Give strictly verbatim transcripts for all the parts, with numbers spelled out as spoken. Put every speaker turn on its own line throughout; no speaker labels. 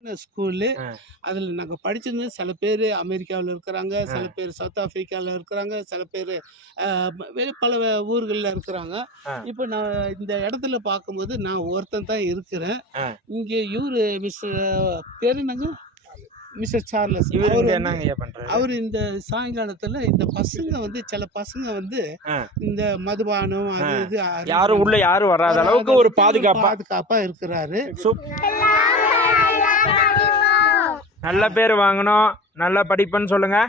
School. அதில் நாங்கள் படிச்சிருந்தது சில பேர் அமெரிக்காவில் இருக்கிறாங்க, சில பேர் சவுத் ஆஃப்ரிக்காவில் இருக்கிறாங்க, சில பேர் வேறு பல ஊர்களில் இருக்கிறாங்க. இப்போ நான் இந்த இடத்துல பார்க்கும்போது நான் ஒருத்தன் தான் இருக்கிறேன். இங்கே இவர் மிஸ்டர் பேர் என்னங்க, மிஸ்டர் சார்லஸ். அவர் இந்த சாயங்காலத்துல இந்த பசங்க வந்து சில பசங்க வந்து இந்த மதுபானம் அது இது
யாரும் உள்ள யாரும் வராத அளவுக்கு ஒரு பாதுகாப்பா
பாதுகாப்பா இருக்கிறாரு.
நல்ல பேர் வாங்கணும், நல்லா படிப்பேன்னு சொல்லுங்க.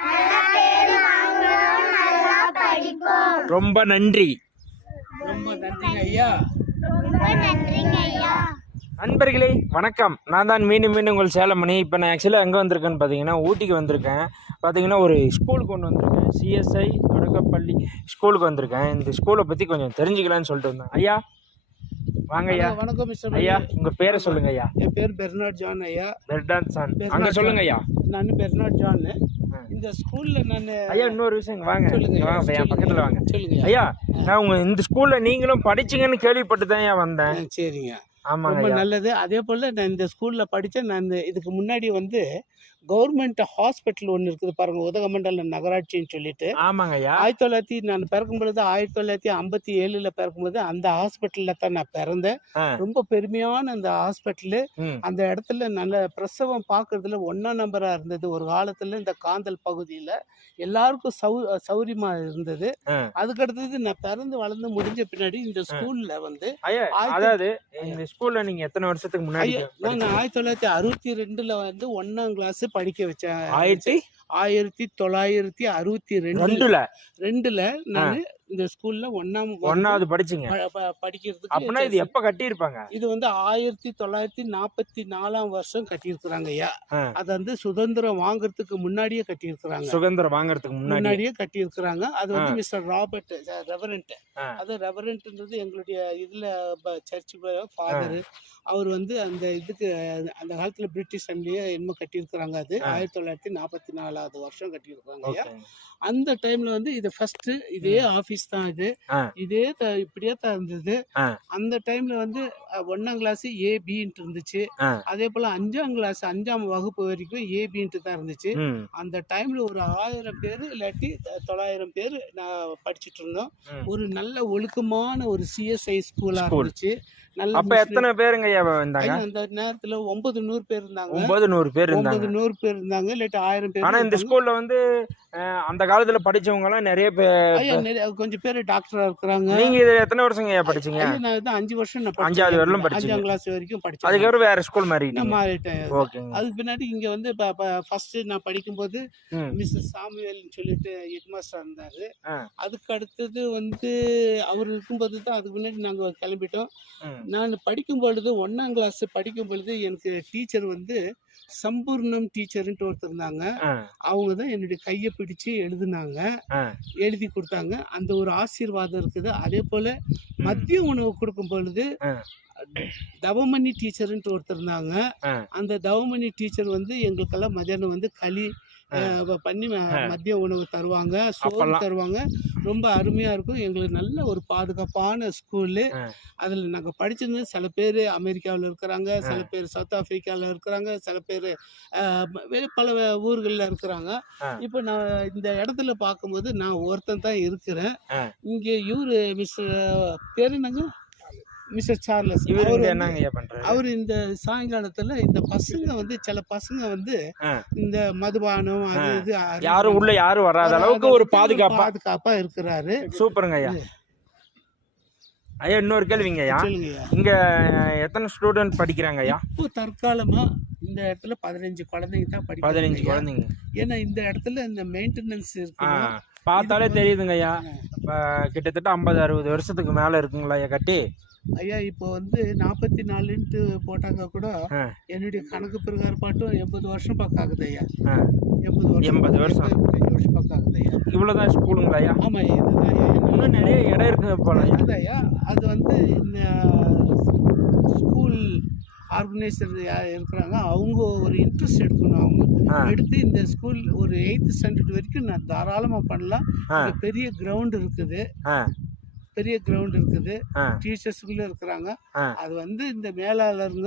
ரொம்ப நன்றி.
ரொம்ப நன்றிங்க ஐயா.
நண்பர்களே வணக்கம், நான் தான் மீண்டும் மீண்டும் உங்கள் சேலமணி. இப்போ நான் ஆக்சுவலாக எங்கே வந்திருக்கேன்னு பார்த்தீங்கன்னா ஊட்டிக்கு வந்திருக்கேன். பார்த்தீங்கன்னா ஒரு ஸ்கூலுக்கு ஒன்று வந்திருக்கேன், சிஎஸ்ஐ தொடக்கப்பள்ளி ஸ்கூலுக்கு வந்திருக்கேன். இந்த ஸ்கூலை பற்றி கொஞ்சம் தெரிஞ்சுக்கலான்னு சொல்லிட்டு வந்தேன். ஐயா வாங்க ஐயா.
வணக்கம் மிஸ்டர்
ஐயா, உங்கள் பேரை சொல்லுங்க ஐயா.
என் பேர் பெர்னார்ட் ஜான் ஐயா.
பெர்னார்ட் ஜான், அங்கே சொல்லுங்க ஐயா.
நான் பெர்னார்ட் ஜான். இந்த ஸ்கூல்ல நான்
ஐயா இன்னொரு விஷயம் வாங்க வாங்க என் பக்கத்தில் வாங்க.
சொல்லுங்க
ஐயா. நான் உங்க இந்த ஸ்கூல்ல நீங்களும் படிச்சீங்கன்னு கேள்விப்பட்டு தான் ஐயா வந்தேன்.
சரிங்க,
ஆமாங்க,
ரொம்ப நல்லது. அதே போல் நான் இந்த ஸ்கூலில் படித்தேன். நான் இதுக்கு முன்னாடி வந்து கவர்மெண்ட் ஹாஸ்பிட்டல் ஒன்று இருக்குது பாருங்க, உதகமண்டல நகராட்சின்னு சொல்லிட்டு.
ஆமாங்க ஐயா.
ஆயிரத்தி தொள்ளாயிரத்தி நான் பிறக்கும் பொழுது ஆயிரத்தி தொள்ளாயிரத்தி ஐம்பத்தி ஏழுல பிறக்கும்போது அந்த ஹாஸ்பிட்டல்ல தான் நான் பிறந்தேன். ரொம்ப பெருமையான அந்த ஹாஸ்பிட்டலு. அந்த இடத்துல நல்ல பிரசவம் பார்க்கறதுல ஒன்னா நம்பரா இருந்தது. ஒரு காலத்துல இந்த காந்தல் பகுதியில எல்லாருக்கும் சௌ சௌரியமா இருந்தது. அதுக்கடுத்தது நான் பிறந்து வளர்ந்து முடிஞ்ச பின்னாடி இந்த ஸ்கூல்ல வந்து
அதாவது இந்த ஸ்கூல்ல நீங்க எத்தனை வருஷத்துக்கு முன்னாடி?
நான் ஆயிரத்தி தொள்ளாயிரத்தி அறுபத்தி ரெண்டுல வந்து ஒன்னாம் கிளாஸ் படிக்க வச்சேன்.
ஆயிரத்தி
ஆயிரத்தி தொள்ளாயிரத்தி அறுபத்தி ரெண்டுல ரெண்டுல நான் இந்த ஸ்கூல்ல ஒன்னாம்
ஒன்னாவது படிச்சீங்க
படிக்கிறதுக்கு.
அப்படின்னா இது எப்ப கட்டியிருப்பாங்க?
இது வந்து ஆயிரத்தி தொள்ளாயிரத்தி நாற்பத்தி நாலாம் வருஷம் கட்டியிருக்கிறாங்க ஐயா. அது வந்து சுதந்திரம் வாங்குறதுக்கு முன்னாடியே கட்டியிருக்கிறாங்க.
சுதந்திரம் வாங்குறதுக்கு
முன்னாடியே கட்டியிருக்கிறாங்க. அது வந்து மிஸ்டர் ராபர்ட் ரெவரண்ட். அது ரெவரண்ட்ன்றது எங்களுடைய இதுல சர்ச் ஃபாதர். அவர் வந்து அந்த இதுக்கு அந்த காலத்துல பிரிட்டிஷ் டைம்லயே என்னமோ கட்டியிருக்கிறாங்க. அது ஆயிரத்தி தொள்ளாயிரத்தி நாற்பத்தி நாலாவது வருஷம் கட்டியிருக்கிறாங்க ஐயா. அந்த டைம்ல வந்து இது ஃபர்ஸ்ட் இதே ஆபீஸ் தான். இது இதே இப்படியே தான் இருந்தது. அந்த டைம்ல வந்து ஒன்னாம் கிளாஸ் ஏ பின்ட்டு இருந்துச்சு. அதே போல அஞ்சாம் கிளாஸ் அஞ்சாம் வகுப்பு வரைக்கும் ஏ பின்ட்டு தான் இருந்துச்சு. அந்த டைம்ல ஒரு ஆயிரம் பேரு இல்லாட்டி தொள்ளாயிரம் பேரு நான் படிச்சுட்டு இருந்தோம். ஒரு நல்ல ஒழுக்கமான ஒரு சிஎஸ்ஐ ஸ்கூலா இருந்துச்சு.
அப்ப எத்தனை பேருங்க
அந்த நேரத்துல ஒன்பது நூறு பேர் இருந்தாங்க.
ஒன்பது நூறு பேர்
ஒன்பது நூறு பேர் இருந்தாங்க, இல்லாட்டி ஆயிரம் பேர்.
ஆனா இந்த ஸ்கூல்ல வந்து அந்த காலத்துல படிச்சவங்க எல்லாம் நிறைய பேர்,
கொஞ்சம் பேர் டாக்டரா இருக்கிறாங்க.
நீங்க இது எத்தனை வருஷம் படிச்சீங்க?
நான் அஞ்சு வருஷம்
அஞ்சாவது வரலும் படிச்சீங்க.
அஞ்சாம் கிளாஸ் வரைக்கும் படிச்சேன்.
அதுக்கப்புறம் வேற ஸ்கூல் மாறி
மாறிட்டேன். அதுக்கு பின்னாடி இங்க வந்து ஃபர்ஸ்ட் நான் படிக்கும்போது மிஸ்டர் சாமுவேல்னு சொல்லிட்டு ஹெட் மாஸ்டர் இருந்தாரு. அதுக்கு அடுத்தது வந்து அவர் இருக்கும்போது தான் அதுக்கு முன்னாடி நாங்க கிளம்பிட்டோம். நான் படிக்கும் பொழுது ஒன்னாம் கிளாஸ் படிக்கும் பொழுது எனக்கு டீச்சர் வந்து சம்பூர்ணம் டீச்சர்ன்ட்டு ஒருத்தர் இருந்தாங்க. அவங்க தான் என்னுடைய கையை பிடிச்சு எழுதுனாங்க, எழுதி கொடுத்தாங்க. அந்த ஒரு ஆசீர்வாதம் இருக்குது. அதே போல மதிய உணவு கொடுக்கும் பொழுது தவமணி டீச்சர்ன்ட்டு ஒருத்தர் இருந்தாங்க. அந்த தவமணி டீச்சர் வந்து எங்களுக்கெல்லாம் மதியானம் வந்து களி பண்ணி மதிய உணவு தருவாங்க, சோறு தருவாங்க. ரொம்ப அருமையா இருக்கும். எங்களுக்கு நல்ல ஒரு பாதுகாப்பான ஸ்கூலு. அதில் நாங்கள் படிச்சிருந்தது சில பேர் அமெரிக்காவில் இருக்கிறாங்க, சில பேர் சவுத் ஆஃப்ரிக்காவில் இருக்கிறாங்க, சில பேர் வேறு பல ஊர்களில் இருக்கிறாங்க. இப்போ நான் இந்த இடத்துல பார்க்கும்போது நான் ஒருத்தன் தான் இருக்கிறேன். இங்கே இவரு மிஸ்டர் பேர் என்னங்க, மிஸ்டர் சார்லஸ். அவர் இந்த சாயங்காலத்துல இந்த பசங்க வந்து சில பசங்க வந்து இந்த மதுபானம் அது இது
யாரும் உள்ள யாரும் வராத அளவுக்கு ஒரு பாதுகாப்பா
பாதுகாப்பா இருக்கிறாரு.
சூப்பருங்க ஐயா. ஐயா இன்னொரு கேள்விங்க ஐயா, இங்க எத்தனை ஸ்டூடெண்ட் படிக்கிறாங்க ஐயா?
இப்போ தற்காலமா இந்த இடத்துல பதினஞ்சு குழந்தைங்க தான் படிக்கிறாங்க.
பதினஞ்சு குழந்தைங்க.
ஏன்னா இந்த இடத்துல இந்த மெயின்டெனன்ஸ் இருக்கு,
பார்த்தாலே தெரியுதுங்க ஐயா. கிட்டத்தட்ட ஐம்பது அறுபது வருஷத்துக்கு மேல இருக்குங்களா ஐயா கட்டி?
ஐயா இப்போ வந்து நாற்பத்தி நாலுன்ட்டு போட்டாங்க கூட என்னுடைய கணக்கு பிரகாரம் பாட்டும் எண்பது வருஷம் பக்கம் ஆகுது ஐயா. எண்பது வருஷம்
எண்பது வருஷம்
எண்பத்தஞ்சு வருஷம் பக்கம் ஆகுது ஐயா.
இவ்வளோதான் ஸ்கூலுங்களா ஐயா?
ஆமா, இதுதான் ஐயா.
இன்னும் நிறைய இடம் இருக்கு போல
ஐயா. அது வந்து இந்த ஸ்கூல் ஆர்கனைசர் இருக்கிறாங்க, அவங்க ஒரு இன்ட்ரெஸ்ட் எடுக்கணும். அவங்க எடுத்து இந்த ஸ்கூல் ஒரு எயித்து ஸ்டாண்டர்ட் வரைக்கும் நான் தாராளமாக பண்ணலாம். பெரிய கிரவுண்ட் இருக்குது, பெரிய கிரவுண்ட் இருக்குது, டீச்சர்ஸுங்களும் இருக்கிறாங்க. அது வந்து இந்த மேலாளருங்க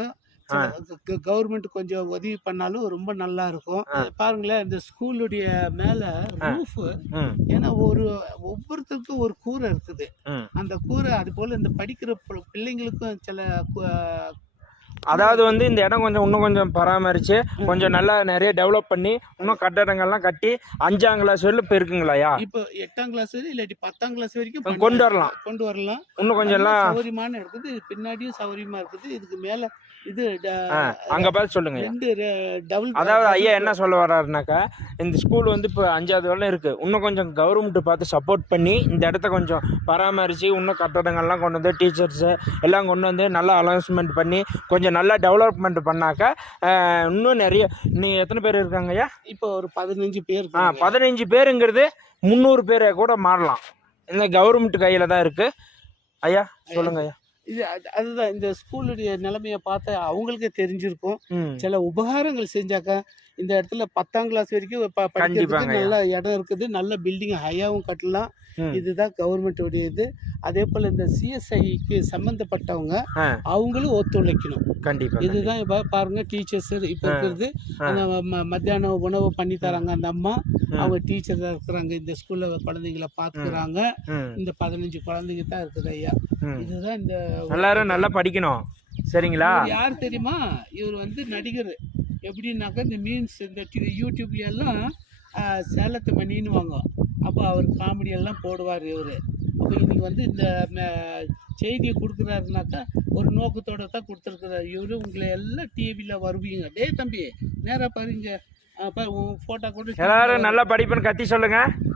கவர்மெண்ட் கொஞ்சம் உதவி பண்ணாலும் ரொம்ப நல்லா இருக்கும். பாருங்களேன் இந்த ஸ்கூலுடைய மேல ரூஃப், ஏன்னா ஒரு ஒவ்வொருத்தருக்கும் ஒரு கூரை இருக்குது. அந்த கூரை அது போல இந்த படிக்கிற பிள்ளைங்களுக்கும் சில
அதாவது வந்து இந்த இடம் கொஞ்சம் இன்னும் கொஞ்சம் பராமரிச்சு கொஞ்சம் நல்லா நிறைய டெவலப் பண்ணி இன்னும் கட்டடங்கள்லாம் கட்டி அஞ்சாம் கிளாஸ் வரையிலும் இப்போ இருக்குங்களாயா?
இப்போ எட்டாம் கிளாஸ் வரை இல்லாட்டி பத்தாம் கிளாஸ் வரைக்கும்
கொண்டு வரலாம்
கொண்டு வரலாம்
இன்னும் கொஞ்சம் எல்லாம்
சௌகரியமான இருக்குது. பின்னாடியும் சௌகரியமா இருக்குது. இதுக்கு மேல இது
அங்க பார்த்து சொல்லுங்க. அதாவது ஐயா என்ன சொல்ல வர்றாருனாக்கா, இந்த ஸ்கூல் வந்து இப்போ அஞ்சாவது வரலாம் இருக்கு. இன்னும் கொஞ்சம் கவர்மெண்ட் பார்த்து சப்போர்ட் பண்ணி இந்த இடத்த கொஞ்சம் பராமரித்து இன்னும் கட்டடங்கள்லாம் கொண்டு வந்து டீச்சர்ஸு எல்லாம் கொண்டு வந்து நல்லா அனௌன்ஸ்மெண்ட் பண்ணி கொஞ்சம் நல்லா டெவலப்மெண்ட் பண்ணாக்கா இன்னும் நிறைய. நீங்கள் எத்தனை பேர் இருக்காங்க ஐயா?
இப்போ ஒரு பதினஞ்சு பேர்.
ஆ பதினஞ்சு பேருங்கிறது முந்நூறு பேரை கூட மாறலாம். இந்த கவர்மெண்ட் கையில் தான் இருக்குது. ஐயா சொல்லுங்க ஐயா.
இது அதுதான் இந்த ஸ்கூலுடைய நிலைமையை பார்த்தா அவங்களுக்கே தெரிஞ்சிருக்கும். சில உபகாரங்கள் செஞ்சாக்கா இந்த இடத்துல பத்தாம் கிளாஸ் வரைக்கும் படிக்கிறதுக்கு நல்ல இடம் இருக்குது. நல்ல பில்டிங் ஹையாவும் கட்டலாம். இதுதான் கவர்மெண்ட் உடைய இது. அதே போல இந்த சிஎஸ்ஐக்கு சம்பந்தப்பட்டவங்க அவங்களும் ஒத்துழைக்கணும் கண்டிப்பா. இதுதான் இப்ப பாருங்க டீச்சர்ஸ் இப்ப இருக்கிறது. அந்த மத்தியான உணவு பண்ணி தராங்க அந்த அம்மா, அவங்க டீச்சர் தான் இருக்கிறாங்க. இந்த ஸ்கூல்ல குழந்தைங்களை பாத்துக்கிறாங்க. இந்த பதினஞ்சு குழந்தைங்க தான் இருக்குது ஐயா. இதுதான் இந்த
எல்லாரும் நல்லா படிக்கணும். சரிங்களா?
யார் தெரியுமா? இவர் வந்து நடிகர். எப்படின்னாக்கா இந்த மீன்ஸ் இந்த யூடியூப்ல எல்லாம் சேலத்து மணின்னு வாங்க. அப்போ அவர் காமெடி எல்லாம் போடுவார் இவர். அப்போ இன்னைக்கு வந்து இந்த செய்தியை கொடுக்குறாருனாக்கா ஒரு நோக்கத்தோட தான் கொடுத்துருக்குறாரு இவரு. உங்களை எல்லாம் டிவியில் வருவீங்க. டே தம்பி நேராக பாருங்க, ஃபோட்டோ கூட
எல்லாரும் நல்லா படிப்புன்னு கத்தி சொல்லுங்க.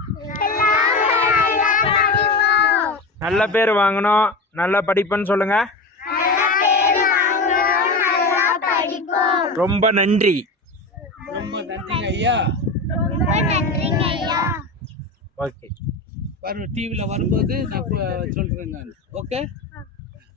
நல்ல பேர் வாங்கணும், நல்லா படிப்புன்னு சொல்லுங்க. ரொம்ப நன்றி.
ரொம்ப நன்றிங்க ஐயா.
ஓகே,
வரும் டிவியில் வரும்போது நான் சொல்கிறேன் நான். ஓகே.